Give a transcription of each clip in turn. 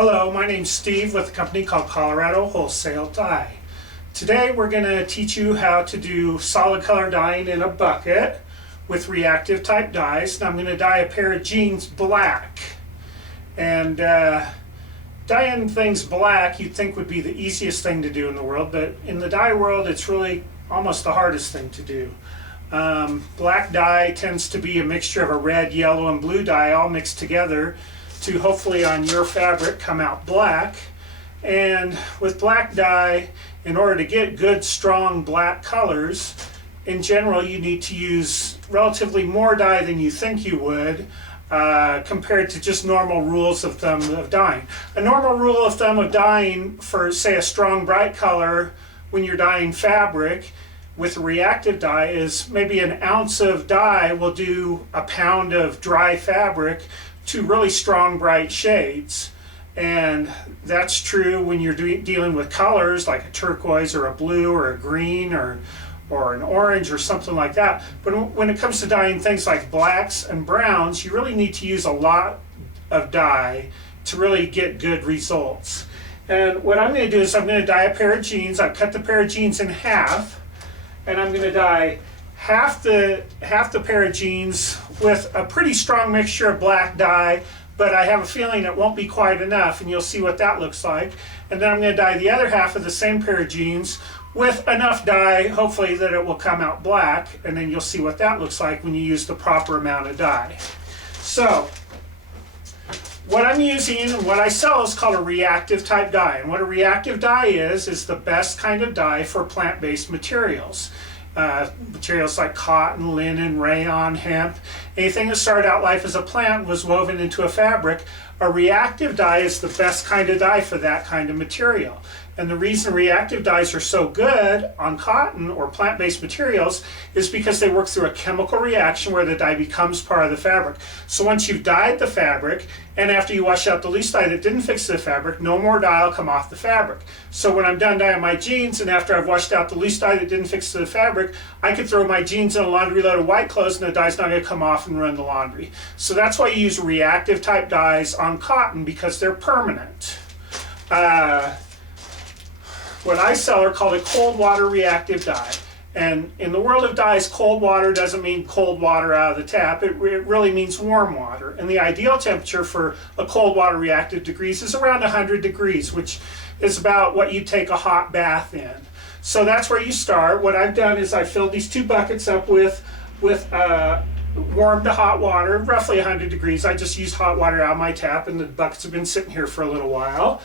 Hello, my name's Steve with a company called Colorado Wholesale Dye. Today we're going to teach you how to do solid color dyeing in a bucket with reactive type dyes. Now I'm going to dye a pair of jeans black. And dyeing things black you'd think would be the easiest thing to do in the world, but in the dye world it's really almost the hardest thing to do. Black dye tends to be a mixture of a red, yellow, and blue dye all mixed together to hopefully on your fabric come out black. And with black dye, in order to get good strong black colors, in general you need to use relatively more dye than you think you would compared to just normal rules of thumb of dyeing. A normal rule of thumb of dyeing for, say, a strong bright color when you're dyeing fabric with a reactive dye is maybe an ounce of dye will do a pound of dry fabric to really strong bright shades. And that's true when you're dealing with colors like a turquoise or a blue or a green or an orange or something like that. But when it comes to dyeing things like blacks and browns, you really need to use a lot of dye to really get good results. And what I'm going to do is I'm going to dye a pair of jeans. I've cut the pair of jeans in half, and I'm going to dye half the pair of jeans with a pretty strong mixture of black dye, but I have a feeling it won't be quite enough, and you'll see what that looks like. And then I'm going to dye the other half of the same pair of jeans with enough dye, hopefully, that it will come out black, and then you'll see what that looks like when you use the proper amount of dye. So what I'm using and what I sell is called a reactive type dye. And what a reactive dye is the best kind of dye for plant-based materials. Materials like cotton, linen, rayon, hemp, anything that started out life as a plant was woven into a fabric. A reactive dye is the best kind of dye for that kind of material. And the reason reactive dyes are so good on cotton or plant-based materials is because they work through a chemical reaction where the dye becomes part of the fabric. So once you've dyed the fabric, and after you wash out the loose dye that didn't fix the fabric, no more dye will come off the fabric. So when I'm done dyeing my jeans, and after I've washed out the loose dye that didn't fix the fabric, I could throw my jeans in a laundry load of white clothes and the dye's not going to come off and ruin the laundry. So that's why you use reactive type dyes on cotton, because they're permanent. What I sell are called a cold water reactive dye. And in the world of dyes, cold water doesn't mean cold water out of the tap. It really means warm water. And the ideal temperature for a cold water reactive degrees is around 100 degrees, which is about what you take a hot bath in. So that's where you start. What I've done is I filled these two buckets up with warm to hot water, roughly 100 degrees. I just used hot water out of my tap, and the buckets have been sitting here for a little while.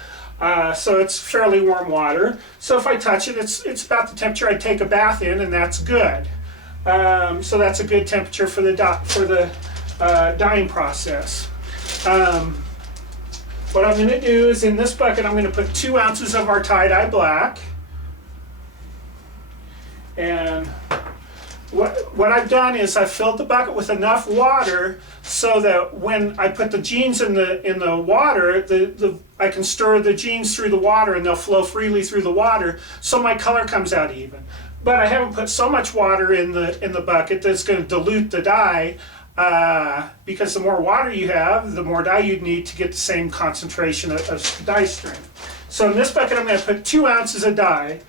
So it's fairly warm water. So if I touch it, it's about the temperature I'd take a bath in, and that's good. So that's a good temperature for the dyeing process. What I'm going to do is in this bucket I'm going to put 2 ounces of our tie-dye black. And what I've done is I've filled the bucket with enough water so that when I put the jeans in the water, I can stir the jeans through the water and they'll flow freely through the water, so my color comes out even. But I haven't put so much water in the bucket that it's going to dilute the dye, because the more water you have, the more dye you'd need to get the same concentration of dye strength. So in this bucket I'm going to put 2 ounces of dye.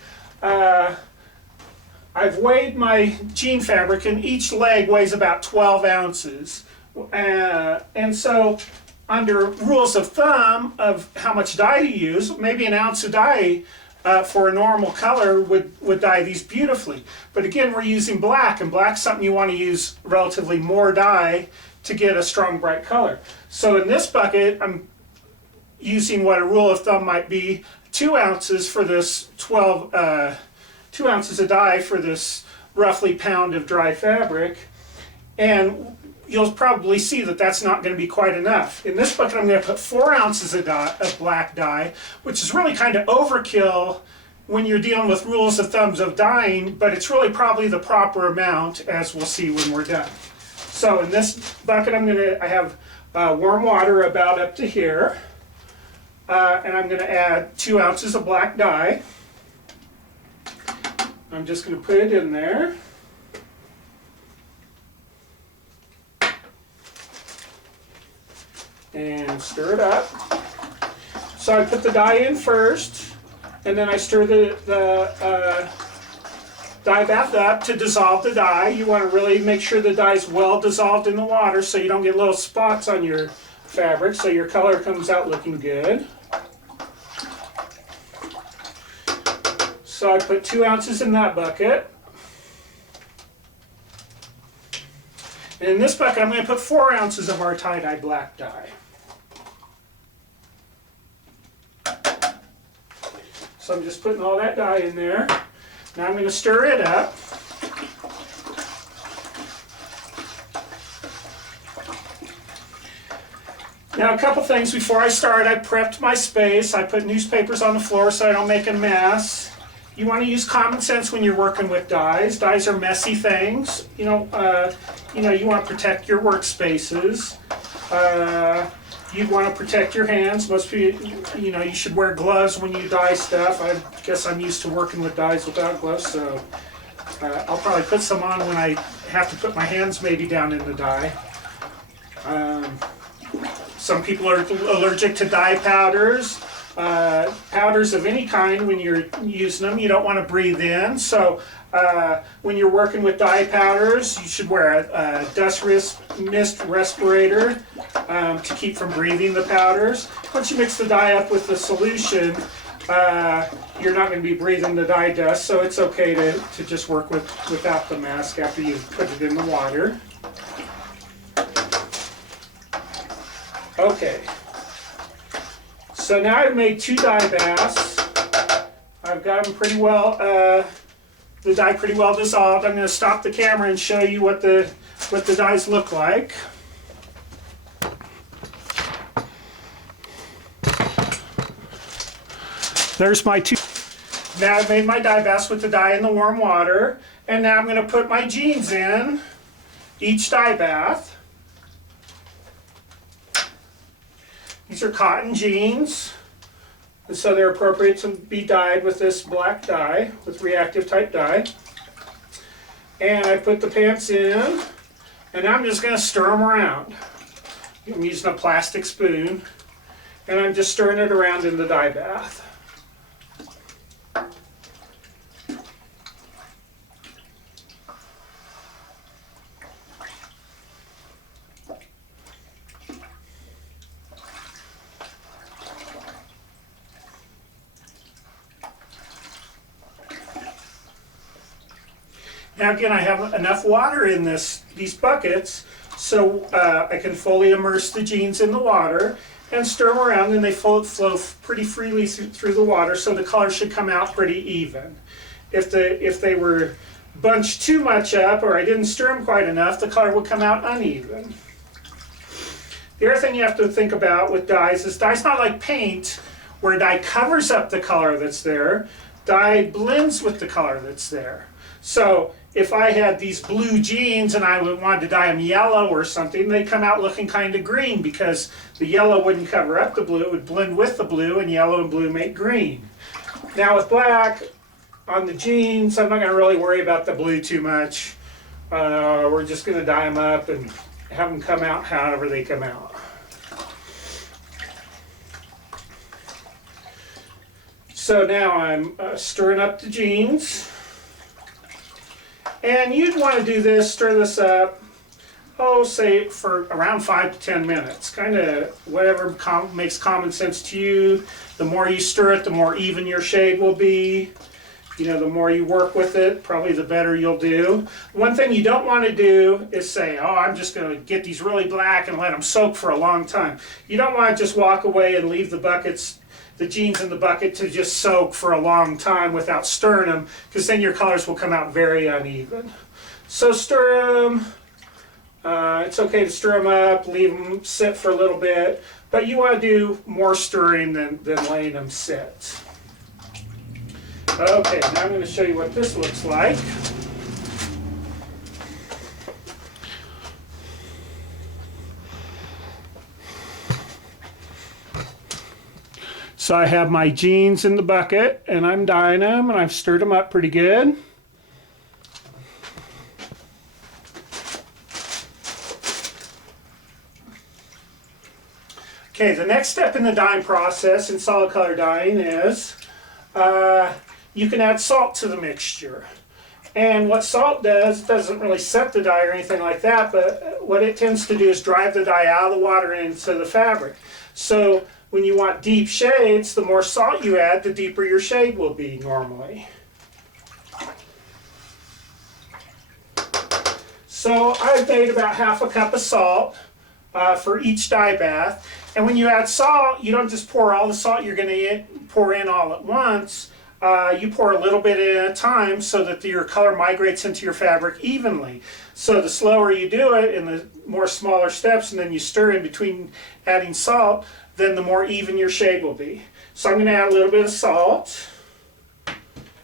I've weighed my jean fabric, and each leg weighs about 12 ounces. And so under rules of thumb of how much dye to use, maybe an ounce of dye for a normal color would dye these beautifully. But again, we're using black, and black's something you want to use relatively more dye to get a strong, bright color. So in this bucket, I'm using what a rule of thumb might be 2 ounces for this 2 ounces of dye for this roughly pound of dry fabric, and you'll probably see that that's not going to be quite enough. In this bucket I'm going to put 4 ounces of black dye, which is really kind of overkill when you're dealing with rules of thumbs of dyeing, but it's really probably the proper amount, as we'll see when we're done. So in this bucket I have warm water about up to here, and I'm going to add 2 ounces of black dye. I'm just going to put it in there. And stir it up. So I put the dye in first, and then I stir the dye bath up to dissolve the dye. You want to really make sure the dye is well dissolved in the water so you don't get little spots on your fabric, so your color comes out looking good. So I put 2 ounces in that bucket. And in this bucket I'm going to put 4 ounces of our tie-dye black dye. So I'm just putting all that dye in there. Now I'm going to stir it up. Now a couple things before I start. I prepped my space. I put newspapers on the floor so I don't make a mess. You want to use common sense when you're working with dyes. Dyes are messy things. You want to protect your workspaces. You want to protect your hands. Most people, you should wear gloves when you dye stuff. I guess I'm used to working with dyes without gloves, so I'll probably put some on when I have to put my hands maybe down in the dye. Some people are allergic to dye powders. Powders of any kind, when you're using them, you don't want to breathe in. So when you're working with dye powders, you should wear a dust mist respirator to keep from breathing the powders. Once you mix the dye up with the solution, you're not going to be breathing the dye dust, so it's okay to just work without the mask after you put it in the water. Okay. So now I've made 2 dye baths. I've got them pretty well, the dye pretty well dissolved. I'm going to stop the camera and show you what the dyes look like. There's my 2. Now I've made my dye baths with the dye in the warm water, and now I'm going to put my jeans in each dye bath. These are cotton jeans, and so they're appropriate to be dyed with this black dye, with reactive type dye. And I put the pants in, and I'm just going to stir them around. I'm using a plastic spoon, and I'm just stirring it around in the dye bath. Now again, I have enough water in these buckets so I can fully immerse the jeans in the water and stir them around, and they flow pretty freely through the water, so the color should come out pretty even. If they were bunched too much up, or I didn't stir them quite enough, the color would come out uneven. The other thing you have to think about with dyes is dye's not like paint, where dye covers up the color that's there. Dye blends with the color that's there. So if I had these blue jeans and I wanted to dye them yellow or something, they'd come out looking kind of green because the yellow wouldn't cover up the blue, it would blend with the blue, and yellow and blue make green. Now with black, on the jeans, I'm not going to really worry about the blue too much. We're just going to dye them up and have them come out however they come out. So now I'm stirring up the jeans. And you'd want to do this, stir this up, say for around 5 to 10 minutes. Kind of whatever makes common sense to you. The more you stir it, the more even your shade will be. The more you work with it, probably the better you'll do. One thing you don't want to do is say, I'm just going to get these really black and let them soak for a long time. You don't want to just walk away and leave the jeans in the bucket to just soak for a long time without stirring them, because then your colors will come out very uneven. So stir them. It's okay to stir them up, leave them sit for a little bit, but you want to do more stirring than letting them sit. Okay, now I'm going to show you what this looks like. So I have my jeans in the bucket, and I'm dyeing them, and I've stirred them up pretty good. Okay, the next step in the dyeing process in solid color dyeing is you can add salt to the mixture. And what salt does, doesn't really set the dye or anything like that, but what it tends to do is drive the dye out of the water into the fabric. So when you want deep shades, the more salt you add, the deeper your shade will be normally. So I've made about half a cup of salt for each dye bath. And when you add salt, you don't just pour all the salt you're going to pour in all at once. You pour a little bit at a time so that your color migrates into your fabric evenly. So the slower you do it and the more smaller steps, and then you stir in between adding salt, then the more even your shade will be. So I'm going to add a little bit of salt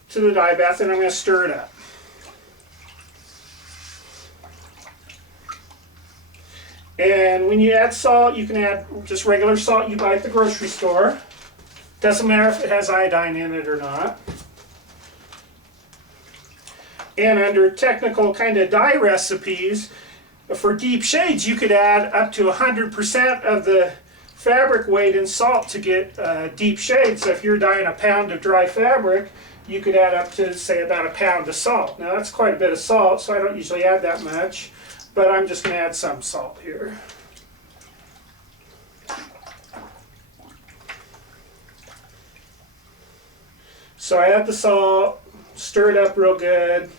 to the dye bath, and I'm going to stir it up. And when you add salt, you can add just regular salt you buy at the grocery store. Doesn't matter if it has iodine in it or not. And under technical kind of dye recipes, for deep shades, you could add up to 100% of the fabric weight in salt to get deep shades. So if you're dyeing a pound of dry fabric, you could add up to, say, about a pound of salt. Now that's quite a bit of salt, so I don't usually add that much, but I'm just going to add some salt here. So I add the salt, stir it up real good,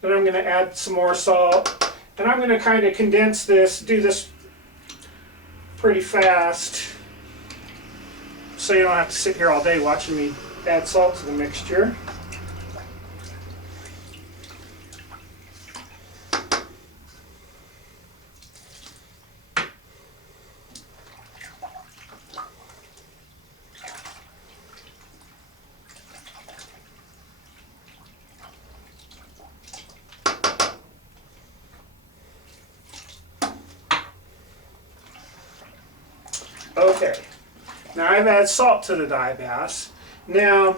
then I'm going to add some more salt, and I'm going to kind of condense this, do this pretty fast, so you don't have to sit here all day watching me add salt to the mixture. Okay, now I've added salt to the dye baths. Now,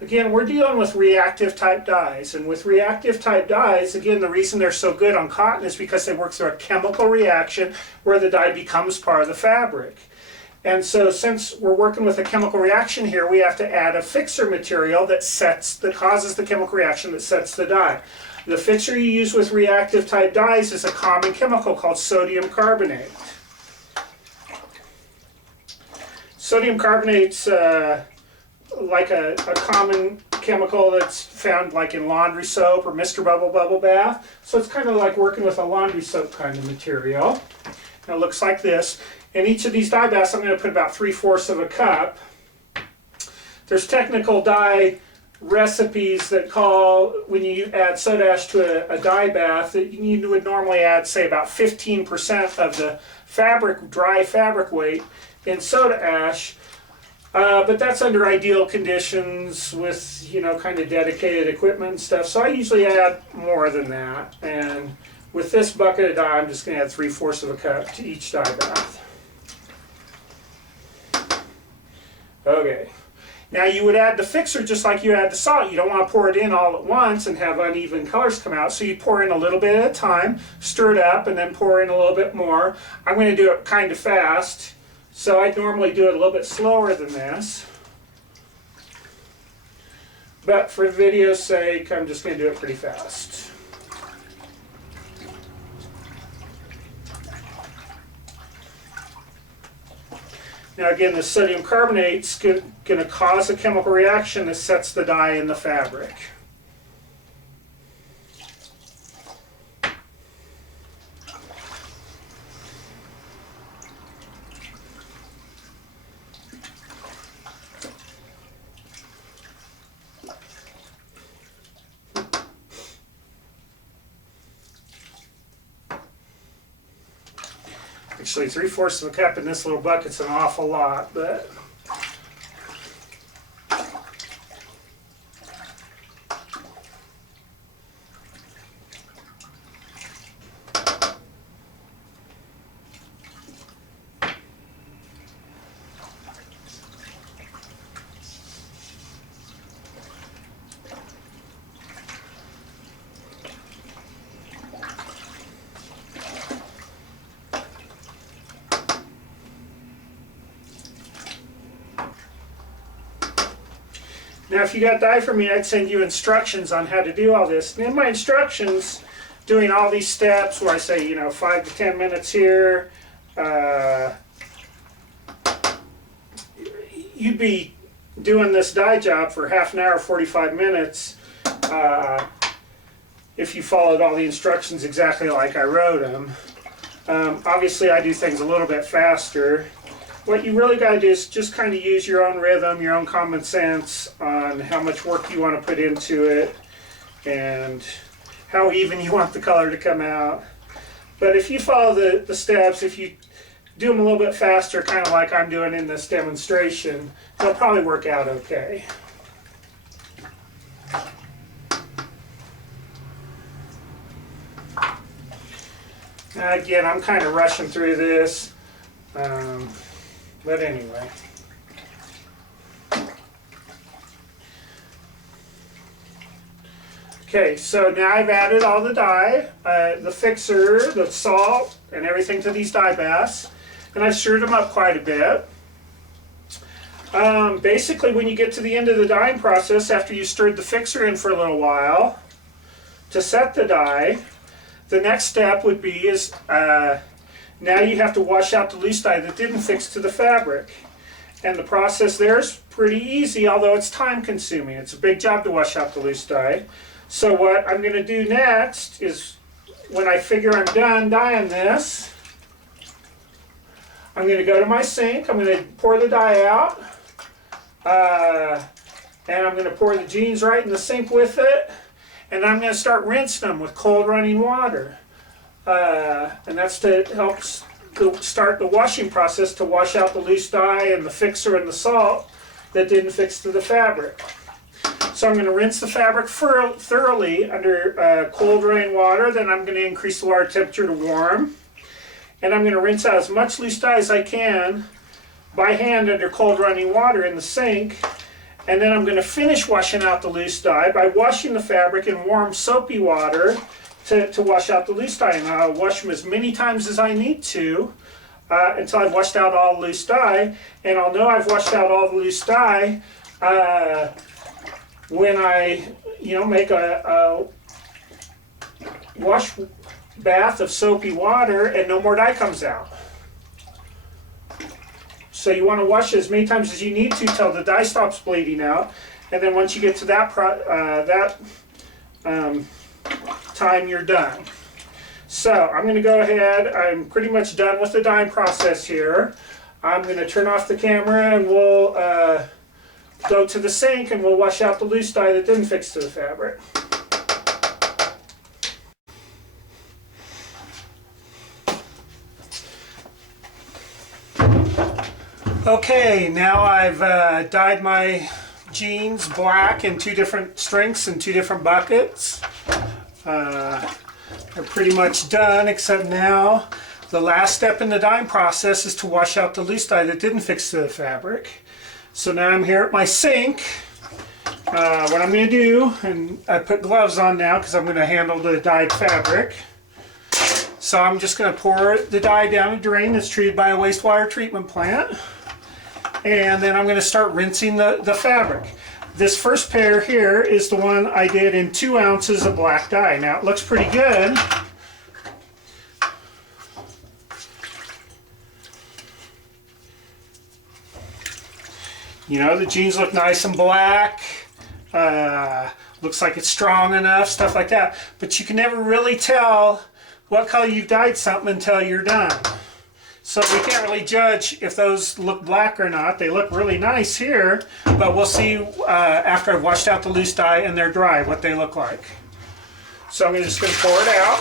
again, we're dealing with reactive type dyes, and with reactive type dyes, again, the reason they're so good on cotton is because they work through a chemical reaction where the dye becomes part of the fabric. And so since we're working with a chemical reaction here, we have to add a fixer material that causes the chemical reaction that sets the dye. The fixer you use with reactive type dyes is a common chemical called sodium carbonate. Sodium carbonate's like a common chemical that's found like in laundry soap or Mr. Bubble Bath. So it's kind of like working with a laundry soap kind of material. And it looks like this. In each of these dye baths, I'm going to put about 3/4 of a cup. There's technical dye recipes that call, when you add soda ash to a dye bath, that you would normally add, say, about 15% of the dry fabric weight in soda ash, but that's under ideal conditions with, kind of dedicated equipment and stuff. So I usually add more than that. And with this bucket of dye, I'm just going to add 3/4 of a cup to each dye bath. Okay. Now you would add the fixer just like you add the salt. You don't want to pour it in all at once and have uneven colors come out. So you pour in a little bit at a time, stir it up, and then pour in a little bit more. I'm going to do it kind of fast. So I normally do it a little bit slower than this. But for video's sake, I'm just going to do it pretty fast. Now again, the sodium carbonate's going to cause a chemical reaction that sets the dye in the fabric. Actually, 3/4 of a cup in this little bucket's an awful lot, but Now if you got dye for me, I'd send you instructions on how to do all this. And in my instructions, doing all these steps where I say, you know, 5 to 10 minutes here, you'd be doing this dye job for half an hour, 45 minutes, if you followed all the instructions exactly like I wrote them. Obviously I do things a little bit faster. What you really got to do is just kind of use your own rhythm, your own common sense on how much work you want to put into it and how even you want the color to come out. But if you follow the steps, if you do them a little bit faster, kind of like I'm doing in this demonstration, they'll probably work out okay. Now again, I'm kind of rushing through this, but anyway. Okay, so now I've added all the dye, the fixer, the salt, and everything to these dye baths, and I've stirred them up quite a bit. Basically, when you get to the end of the dyeing process, after you stirred the fixer in for a little while, to set the dye, the next step would be now you have to wash out the loose dye that didn't fix to the fabric. And the process there is pretty easy, although it's time consuming. It's a big job to wash out the loose dye. So what I'm going to do next is, when I figure I'm done dyeing this, I'm going to go to my sink, I'm going to pour the dye out, and I'm going to pour the jeans right in the sink with it, and I'm going to start rinsing them with cold running water. And that's to help start the washing process to wash out the loose dye and the fixer and the salt that didn't fix to the fabric. So I'm going to rinse the fabric thoroughly under cold rain water, then I'm going to increase the water temperature to warm. And I'm going to rinse out as much loose dye as I can by hand under cold running water in the sink. And then I'm going to finish washing out the loose dye by washing the fabric in warm soapy water to wash out the loose dye. And I'll wash them as many times as I need to until I've washed out all the loose dye. And I'll know I've washed out all the loose dye when I, make a wash bath of soapy water and no more dye comes out. So you want to wash it as many times as you need to till the dye stops bleeding out, and then once you get to that time, you're done. So I'm going to go ahead. I'm pretty much done with the dyeing process here. I'm going to turn off the camera and we'll go to the sink and we'll wash out the loose dye that didn't fix to the fabric. Okay, now I've dyed my jeans black in 2 different strengths and 2 different buckets. They're pretty much done, except now the last step in the dyeing process is to wash out the loose dye that didn't fix to the fabric. So now I'm here at my sink. What I'm going to do, and I put gloves on now because I'm going to handle the dyed fabric. So I'm just going to pour the dye down a drain that's treated by a wastewater treatment plant. And then I'm going to start rinsing the fabric. This first pair here is the one I did in 2 ounces of black dye. Now it looks pretty good. The jeans look nice and black. Looks like it's strong enough, stuff like that. But you can never really tell what color you've dyed something until you're done. So we can't really judge if those look black or not. They look really nice here, but we'll see after I've washed out the loose dye and they're dry what they look like. So I'm just going to pour it out.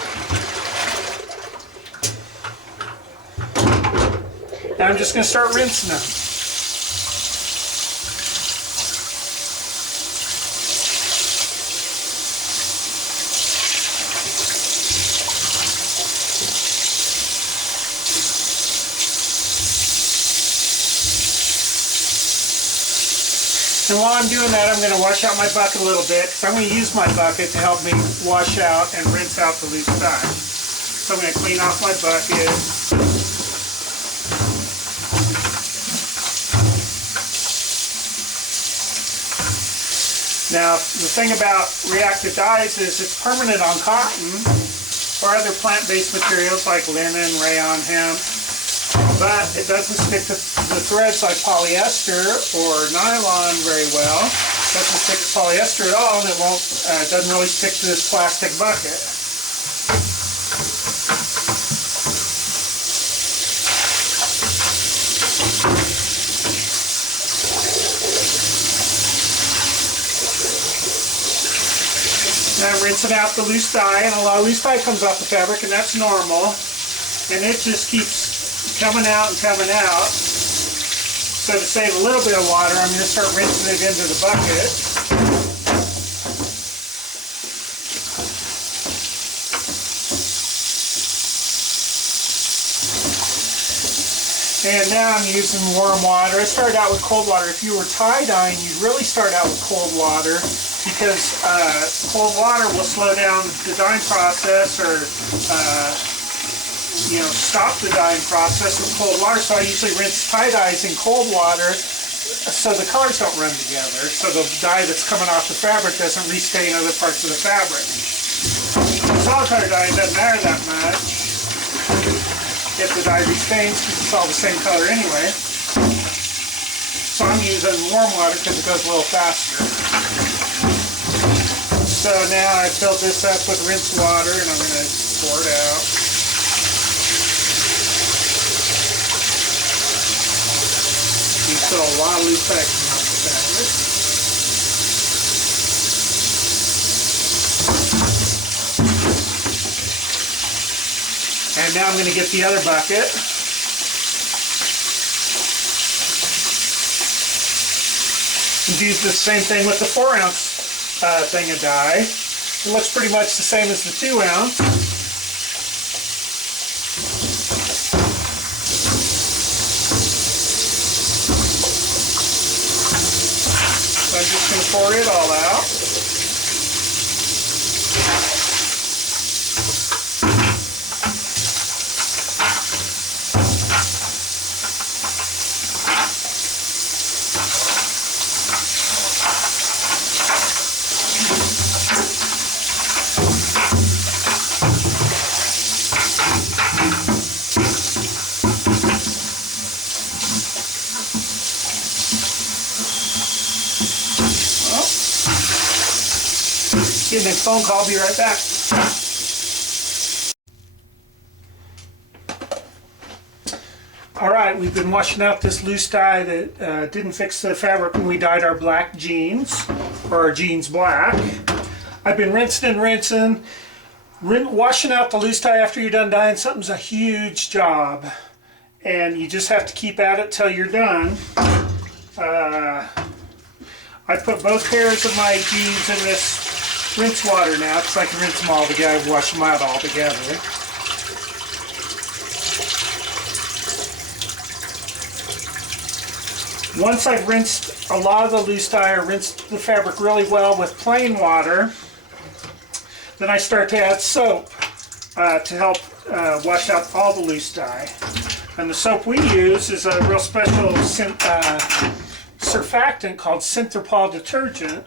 And I'm just going to start rinsing them. And while I'm doing that, I'm going to wash out my bucket a little bit, because I'm going to use my bucket to help me wash out and rinse out the loose dye. So I'm going to clean off my bucket. Now, the thing about reactive dyes is it's permanent on cotton or other plant-based materials like linen, rayon, hemp, but it doesn't stick to the threads like polyester or nylon very well. It doesn't stick to polyester at all, and it doesn't really stick to this plastic bucket. And I'm rinsing out the loose dye, and a lot of loose dye comes off the fabric, and that's normal. And it just keeps coming out and coming out. So to save a little bit of water, I'm going to start rinsing it into the bucket. And now I'm using warm water. I started out with cold water. If you were tie-dyeing, you'd really start out with cold water, because cold water will slow down the dyeing process or stop the dyeing process with cold water. So I usually rinse tie dyes in cold water so the colors don't run together, so the dye that's coming off the fabric doesn't restain other parts of the fabric. Solid color dye doesn't matter that much if the dye restains, because it's all the same color anyway. So I'm using warm water because it goes a little faster. So now I've filled this up with rinse water, and I'm going to pour it out. You saw a lot of loose dye coming off the fabric. And now I'm going to get the other bucket. And do the same thing with the 4-ounce thing of dye. It looks pretty much the same as the 2-ounce. So I'm just going to pour it all out. Getting a phone call, I'll be right back. Alright, we've been washing out this loose dye that didn't fix the fabric when we dyed our black jeans, or our jeans black. I've been rinsing and rinsing. Washing out the loose dye after you're done dyeing something's a huge job, and you just have to keep at it till you're done. I put both pairs of my jeans in this rinse water now, because I can rinse them all together, wash them out all together. Once I've rinsed a lot of the loose dye, or rinsed the fabric really well with plain water, then I start to add soap to help wash out all the loose dye. And the soap we use is a real special surfactant called Synthropol detergent.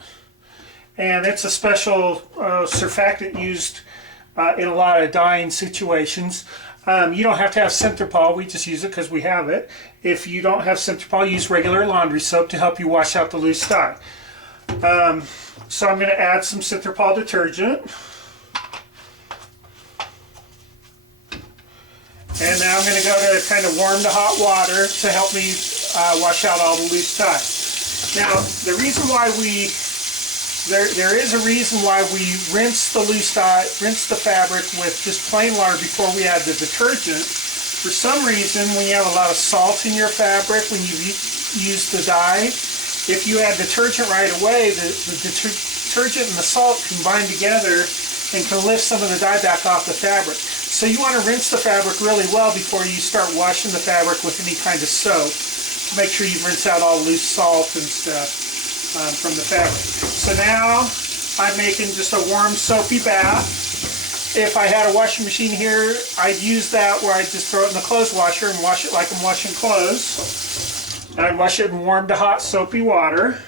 And it's a special surfactant used in a lot of dyeing situations. You don't have to have Synthropol, we just use it because we have it. If you don't have Synthropol, use regular laundry soap to help you wash out the loose dye. So I'm going to add some Synthropol detergent. And now I'm going to go to kind of warm to hot water to help me wash out all the loose dye. Now, the reason why there is a reason why we rinse the loose dye, rinse the fabric with just plain water before we add the detergent. For some reason, when you have a lot of salt in your fabric, when you use the dye, if you add detergent right away, the detergent and the salt combine together and can lift some of the dye back off the fabric. So you want to rinse the fabric really well before you start washing the fabric with any kind of soap. Make sure you rinse out all loose salt and stuff from the fabric. So now I'm making just a warm soapy bath. If I had a washing machine here, I'd use that where I'd just throw it in the clothes washer and wash it like I'm washing clothes. And I'd wash it in warm to hot soapy water.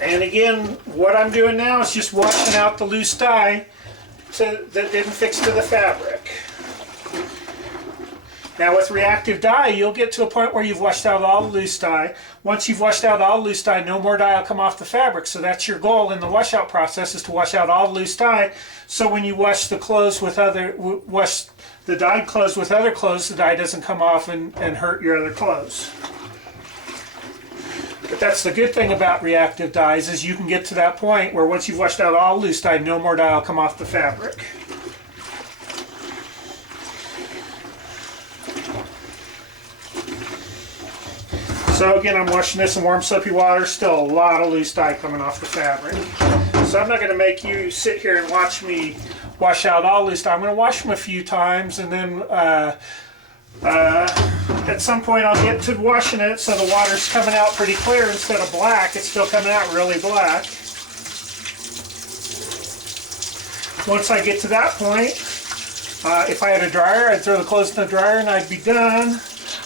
And again, what I'm doing now is just washing out the loose dye that didn't fix to the fabric. Now with reactive dye, you'll get to a point where you've washed out all the loose dye. Once you've washed out all the loose dye, no more dye will come off the fabric. So that's your goal in the washout process, is to wash out all the loose dye. So when you wash the clothes with wash the dyed clothes with other clothes, the dye doesn't come off and hurt your other clothes. But that's the good thing about reactive dyes, is you can get to that point where once you've washed out all loose dye, no more dye will come off the fabric. So again, I'm washing this in warm soapy water. Still a lot of loose dye coming off the fabric. So I'm not going to make you sit here and watch me wash out all loose dye. I'm going to wash them a few times, and then at some point I'll get to washing it so the water's coming out pretty clear instead of black. It's still coming out really black. Once I get to that point, if I had a dryer, I'd throw the clothes in the dryer and I'd be done.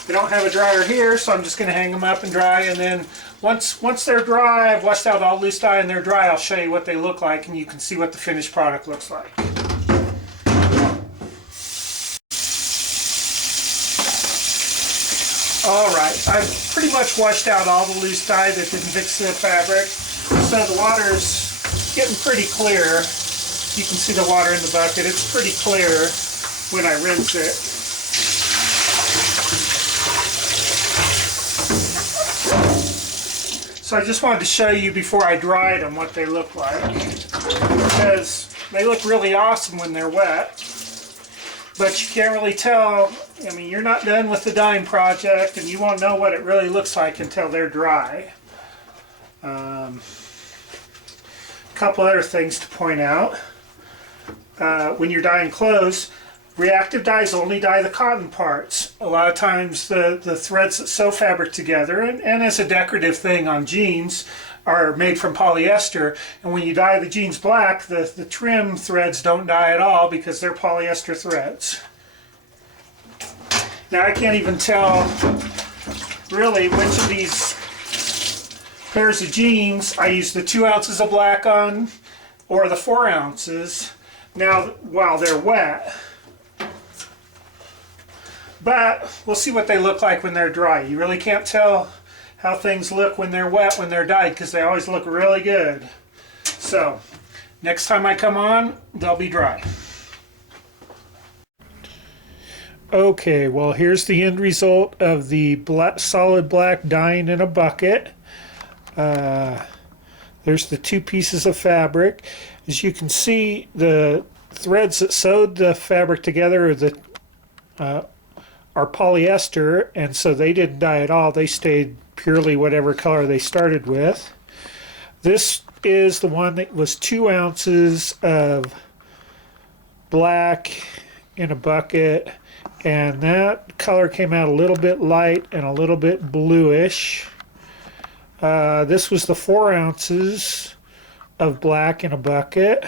I don't have a dryer here, so I'm just going to hang them up and dry, and then once they're dry, I've washed out all loose dye and they're dry, I'll show you what they look like, and you can see what the finished product looks like. Alright, I've pretty much washed out all the loose dye that didn't fix the fabric, so the water's getting pretty clear. You can see the water in the bucket. It's pretty clear when I rinse it. So I just wanted to show you before I dried them what they look like, because they look really awesome when they're wet, but you can't really tell. I mean, you're not done with the dyeing project, and you won't know what it really looks like until they're dry. A couple other things to point out. When you're dyeing clothes, reactive dyes only dye the cotton parts. A lot of times the threads that sew fabric together, and as a decorative thing on jeans, are made from polyester. And when you dye the jeans black, the trim threads don't dye at all because they're polyester threads. Now I can't even tell really which of these pairs of jeans I use the 2 ounces of black on or the 4 ounces now while they're wet. But we'll see what they look like when they're dry. You really can't tell how things look when they're wet, when they're dyed, because they always look really good. So next time I come on, they'll be dry. Okay, well here's the end result of the solid black dyeing in a bucket. There's the 2 pieces of fabric. As you can see, the threads that sewed the fabric together are polyester, and so they didn't dye at all. They stayed purely whatever color they started with. This is the one that was 2 ounces of black in a bucket, and that color came out a little bit light and a little bit bluish. This was the 4 ounces of black in a bucket.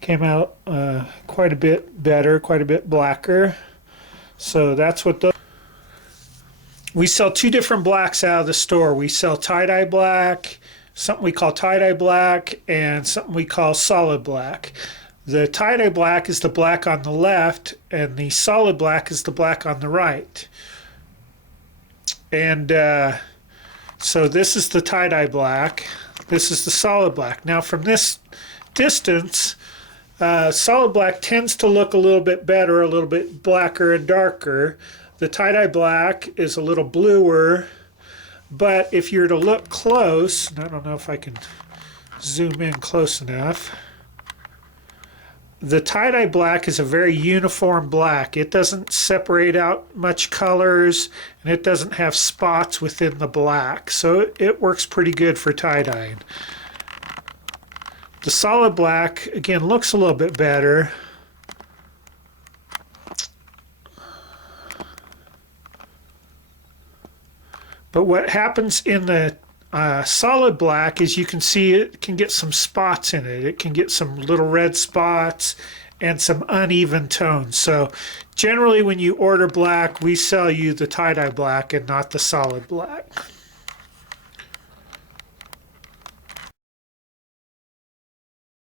Came out quite a bit better, quite a bit blacker. So that's what we sell 2 different blacks out of the store. We sell tie-dye black, something we call tie-dye black, and something we call solid black. The tie-dye black is the black on the left, and the solid black is the black on the right. And so this is the tie-dye black. This is the solid black. Now from this distance, solid black tends to look a little bit better, a little bit blacker and darker. The tie-dye black is a little bluer, but if you're to look close, and I don't know if I can zoom in close enough, the tie-dye black is a very uniform black. It doesn't separate out much colors, and it doesn't have spots within the black, so it works pretty good for tie-dyeing. The solid black, again, looks a little bit better. But what happens in the solid black is you can see it can get some spots in it. It can get some little red spots and some uneven tones. So generally when you order black, we sell you the tie-dye black and not the solid black.